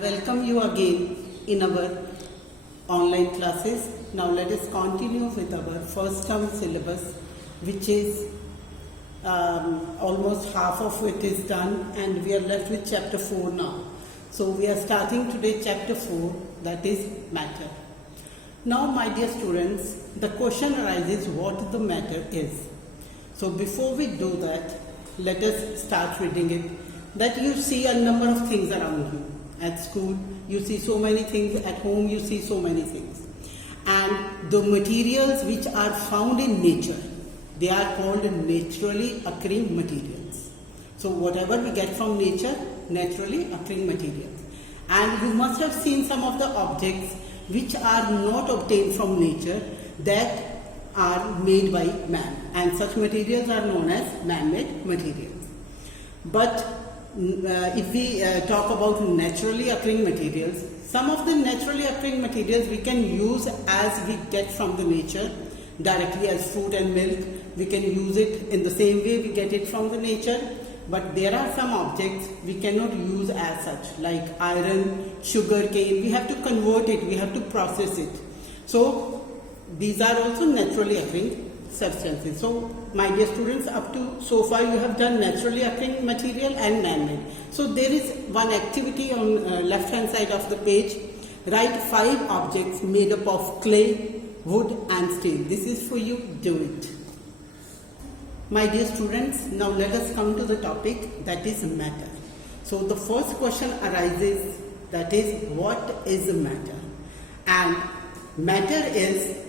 Welcome you again in our online classes. Now let us continue with our first term syllabus, which is almost half of it is done and we are left with chapter 4 now. So we are starting today chapter 4, that is matter. Now my dear students, the question arises what the matter is. So before we do that, let us start reading it. That you see a number of things around you. At school, you see so many things. At home, you see so many things. And the materials which are found in nature, they are called naturally occurring materials. So whatever we get from nature, naturally occurring materials. And you must have seen some of the objects which are not obtained from nature that are made by man. And such materials are known as man-made materials. But if we talk about naturally occurring materials, some of the naturally occurring materials we can use as we get from the nature directly as fruit and milk. We can use it in the same way we get it from the nature. But there are some objects we cannot use as such, like iron, sugar cane. We have to convert it, we have to process it. So these are also naturally occurring substances. So my dear students, up to so far you have done naturally occurring material and man-made. So there is one activity on left hand side of the page. Write 5 objects made up of clay, wood and steel. This is for you, do it. My dear students, now let us come to the topic, that is matter. So the first question arises, that is what is matter? And matter is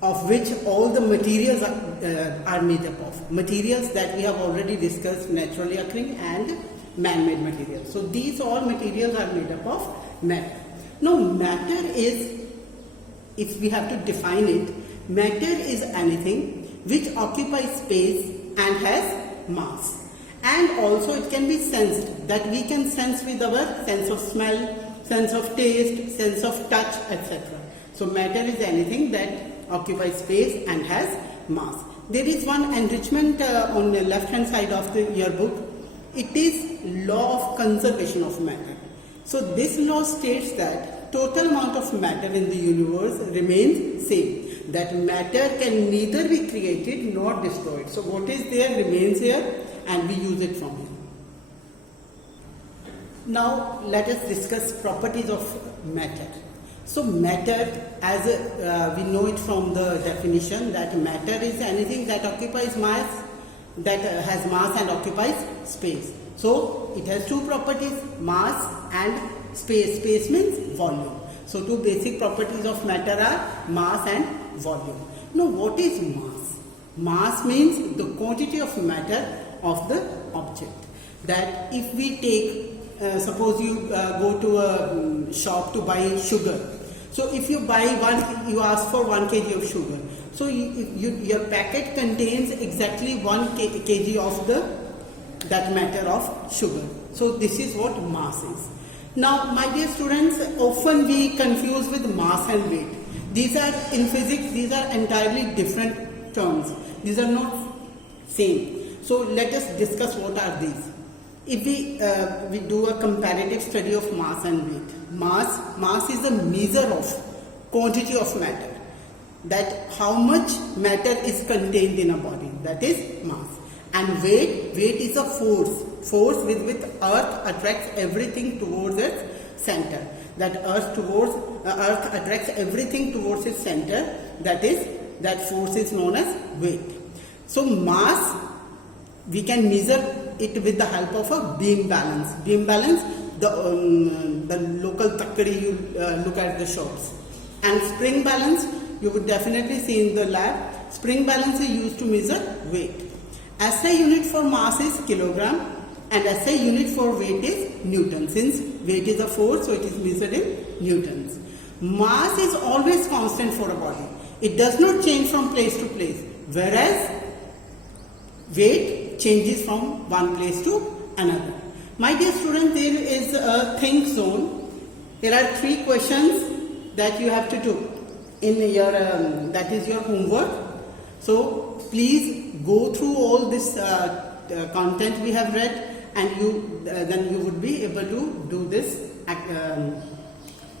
of which all the materials are made up of. Materials that we have already discussed, naturally occurring and man-made materials. So these all materials are made up of matter. Now matter is, if we have to define it, matter is anything which occupies space and has mass. And also it can be sensed, that we can sense with our sense of smell, sense of taste, sense of touch, etc. So matter is anything that occupies space and has mass. There is one enrichment on the left hand side of the yearbook. It is law of conservation of matter. So this law states that total amount of matter in the universe remains same. That matter can neither be created nor destroyed. So what is there remains here and we use it from here. Now let us discuss properties of matter. So matter, as we know it from the definition, that matter is anything that occupies mass, that has mass and occupies space. So it has 2 properties, mass and space. Space means volume. So 2 basic properties of matter are mass and volume. Now what is mass? Mass means the quantity of matter of the object. That if we take, suppose you go to a shop to buy sugar. So if you buy you ask for 1 kg of sugar. So your packet contains exactly 1 kg of that matter of sugar. So this is what mass is. Now my dear students, often we confuse with mass and weight. These are, in physics, these are entirely different terms. These are not same. So let us discuss what are these. If we do a comparative study of mass and weight. Mass is a measure of quantity of matter. That how much matter is contained in a body. That is mass. And weight is a force with which earth attracts everything towards its center. That earth attracts everything towards its center. That force is known as weight. So mass, we can measure it with the help of a beam balance. Beam balance, the local takkadi you look at the shops. And spring balance, you would definitely see in the lab. Spring balance is used to measure weight. SI unit for mass is kilogram and SI unit for weight is Newton. Since weight is a force, so it is measured in Newtons. Mass is always constant for a body. It does not change from place to place. Whereas weight changes from one place to another. My dear students, there is a think zone. There are 3 questions that you have to do in your, that is your homework. So please go through all this content we have read and then you would be able to do this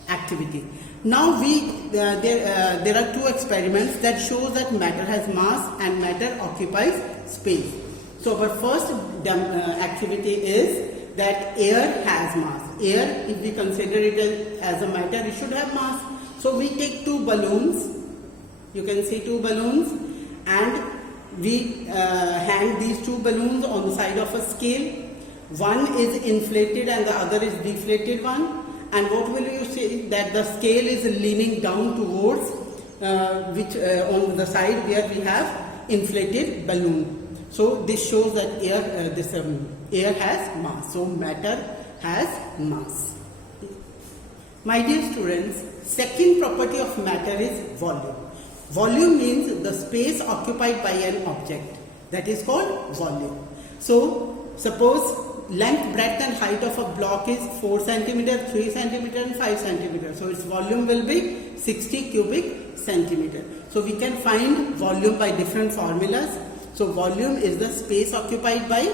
activity. Now there are two experiments that shows that matter has mass and matter occupies space. So our first activity is that air has mass. Air, if we consider it as a matter, it should have mass. So we take two balloons, you can see two balloons, and we hang these two balloons on the side of a scale. One is inflated and the other is deflated one. And what will you see? That the scale is leaning down towards on the side where we have inflated balloon. So this shows that air has mass. So matter has mass. My dear students, second property of matter is volume. Volume means the space occupied by an object. That is called volume. So suppose length, breadth and height of a block is 4 cm, 3 cm and 5 cm. So its volume will be 60 cubic centimeter. So we can find volume by different formulas. So volume is the space occupied by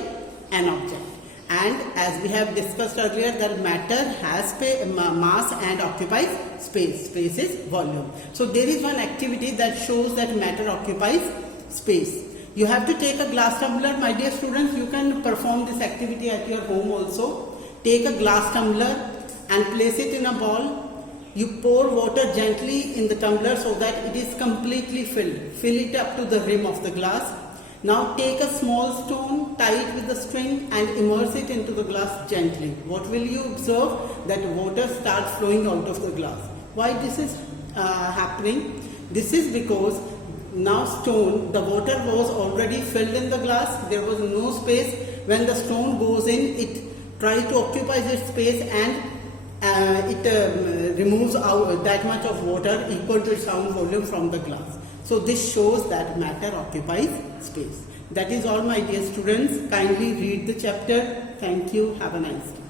an object. And as we have discussed earlier, that matter has mass and occupies space. Space is volume. So there is one activity that shows that matter occupies space. You have to take a glass tumbler. My dear students, you can perform this activity at your home also. Take a glass tumbler and place it in a ball. You pour water gently in the tumbler so that it is completely filled. Fill it up to the rim of the glass. Now take a small stone, tie it with a string and immerse it into the glass gently. What will you observe? That water starts flowing out of the glass. Why this is happening? This is because now the water was already filled in the glass. There was no space. When the stone goes in, it tries to occupy its space and it removes out that much of water equal to its own volume from the glass. So this shows that matter occupies space. That is all, my dear students. Kindly read the chapter. Thank you. Have a nice day.